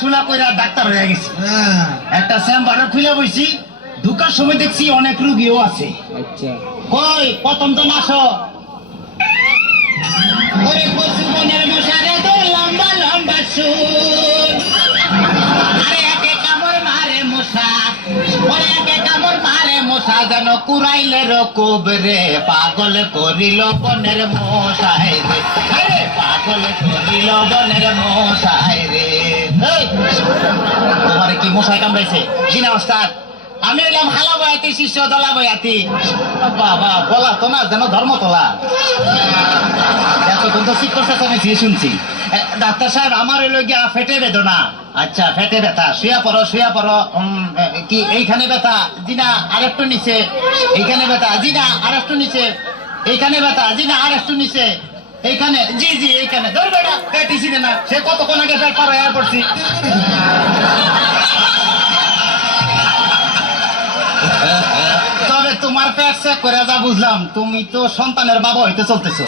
পড়াশোনা করে ডাক্তার হয়ে গেছি। একটা চেম্বারে খুলে বইছি, ঢুকার সময় দেখছি অনেক রুগীও আছে। আচ্ছা কই প্রথম তো নাশো ওরে কচু বনের মশারে তো লম্বা লম্বা সুর, আরে একে কামড় মারে মশা, ওরে একে কামড় মারে মশা, যেন কুড়াইলে রকবরে, পাগল করিল বনের মশাই রে, আরে পাগল করিল বনের মশাই রে। এই, তোমার কি মশাই কামড়াইছে? জিনা ওস্তাদ, আমি এলাম হালা বয়াতি, শিষ্য দলা বয়াতি। বাবা বলা তো না যেন ধর্মতলা, এতক্ষণ তো শিক্ষক আমি শুনছি। ডাক্তার সাহেব আমার এলো গিয়া ফেটে বেদনা। আচ্ছা ফেটে ব্যথা, শুয়া পড়ো শুয়া পড়ো। কি এইখানে ব্যথা? জি না আরেকটু নিচে। এইখানে ব্যথা? জি না আরেকটু নিচে। এইখানে ব্যথা? জি না আরেকটু নিচে। এইখানে? জি জি এইখানে। ধরবে না পেটিছি না, সে কতক্ষণ আগে পেট পার হয়ে পড়ছি। তবে তোমার পেট চেক করে যা বুঝলাম, তুমি তো সন্তানের বাবা হইতে চলতেছো।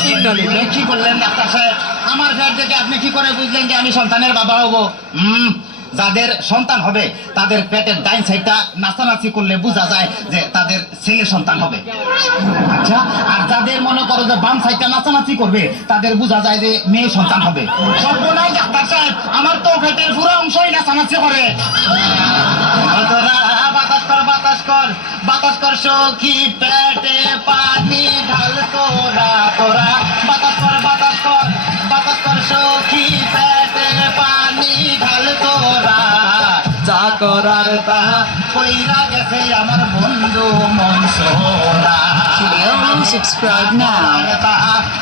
কি বললেন ডাক্তার সাহেব? আমার পেট দেখে আপনি কি করে বুঝলেন যে আমি সন্তানের বাবা হবো? যাদের সন্তান হবে তাদের পেটের ডাইন সাইডটা নাচানাচি করলে বোঝা যায় যে তাদের ছেলে সন্তান হবে। আচ্ছা, আর যাদের মনে করো যে বাম সাইডটা নাচানাচি করবে তাদের বোঝা যায় যে মেয়ে সন্তান হবে। সর্বনাশ ডাক্তার সাহেব, আমার তো পেটের পুরো অংশই নাচানাচি করে। বাতাস কর বাতাস কর বাতাস কর সখী, পেটে পানি ঢাল তোরা তোরা। বাতাস কর বাতাস কর বাতাস কর সখী, পেটে পানি ঢাল তোরা। যা করার তা কইরা গেছে আমার বন্ধু মনসোরা। Subscribe now. তা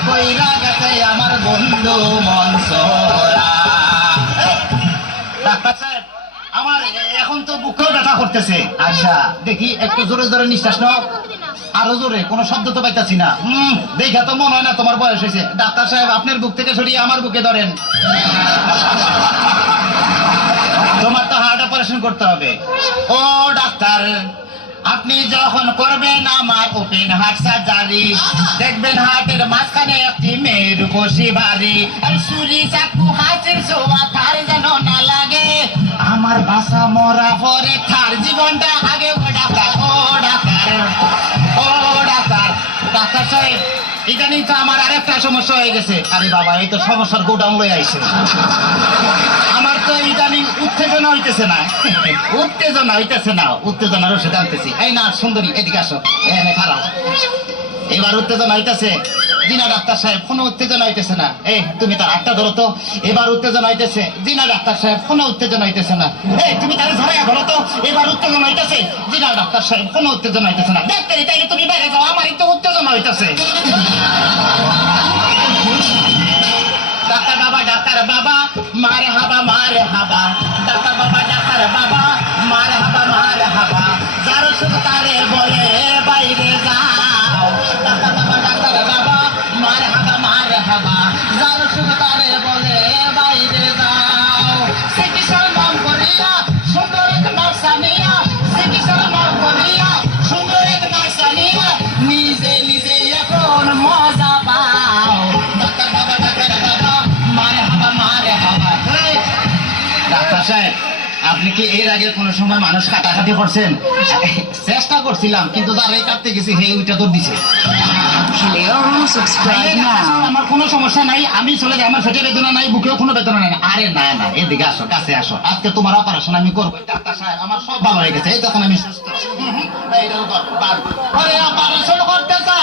কইরা গেছে আমার বন্ধু মনসোরা। ডাক্তার সাহেব, আমার এখন তো বুকেও ব্যথা করতেছে। আচ্ছা দেখি একটু জোরে জোরে নিঃশ্বাস নাও, আরো জোরে। কোনো শব্দ তো পাইতাছি না। দেখে তো মনে হয় না তোমার বয়স হয়েছে। ডাক্তার সাহেব, আপনার বুক থেকে সরিয়ে আমার বুকে ধরেন। তোমার তো হার্ট অপারেশন করতে হবে। ও ডাক্তার, আপনি যখন করবেন আমার ওপেন হার্ট সার্জারি, দেখবেন হার্টের মাঝখানে একটি মেয়ের বসি বাড়ি। আর ছুরি চাকু হাতের ছোঁয়া তার যেন না লাগে, আমার বাসা মরা পরে তার জীবনটা আগে। ও ডাক্তার ও ডাক্তার ও ডাক্তার। ডাক্তার সাহেব, ইদানিং তো আমার আরেকটা সমস্যা হয়ে গেছে। আরে বাবা, এই তো সমস্যার গোডাউন লয়ে আইছে। আমার তো ইদানিং উত্তেজনা হইতেছে না, উত্তেজনা হইতেছে না, উত্তেজনার ওষুধ আনতেছি। এই না সুন্দরী, এদিকে আসো, এখানে খারাপ। এবার উত্তেজনা হইতেছে? জি না ডাক্তার সাহেব, কোনো উত্তেজনা হইতেছে না। এই তুমি তার হাতটা ধরো তো। এবার উত্তেজনা হইতেছে? জি না ডাক্তার সাহেব, কোনো উত্তেজনা হইতেছে না। এই তুমি তার ধরাইয়া ধরো তো। এবার উত্তেজনা হইতেছে? জি না ডাক্তার সাহেব, কোনো উত্তেজনা হইতেছে না। দেখতে তাইলে তুমি বাইরে যাও, আমারই তো উত্তেজনা হইতেছে। ডাক্তার বাবা ডাক্তার বাবা মারে হাবা মারে হাবা। ডাক্তার বাবা ডাক্তার বাবা মারে হাবা মারে হাবা। যার শুধু তারে বলে বাইরে যাও। ডাক্তার বাবা ডাক্তার বাবা মারে হাবা মারে হাবা। যার শুধু তারে বলে বাইরে যাও। চিকিৎসার নাম করিয়া সুন্দর এক নার্সানিয়া, চিকিৎসার নাম করিয়া সুন্দর এক নার্সানিয়া, নিজে নিজে এখন মজা পাও। ডাক্তার বাবা ডাক্তার বাবা মারে হাবা মারে হাবা। ডাক্তার সাহেব, আপনি কি এর আগে কোনো সময় মানুষ কাটাকাটি করছেন? চেষ্টা করছিলাম, কিন্তু যার এই কাটতে গেছি হে ওইটা তো দিছে। Subscribe now. আমার কোনো সমস্যা নাই, আমি চলে যাই, আমার পেটে বেদনা নাই, বুকেও কোনো বেদনা নাই। আরে না না, এদিকে আসো, কাছে আসো, আজকে তোমার অপারেশন আমি করবো। ডাক্তার সাহেব, আমার সব ভালো হয়ে গেছে, এই তখন আমি সুস্থ। অপারেশন করতে চাই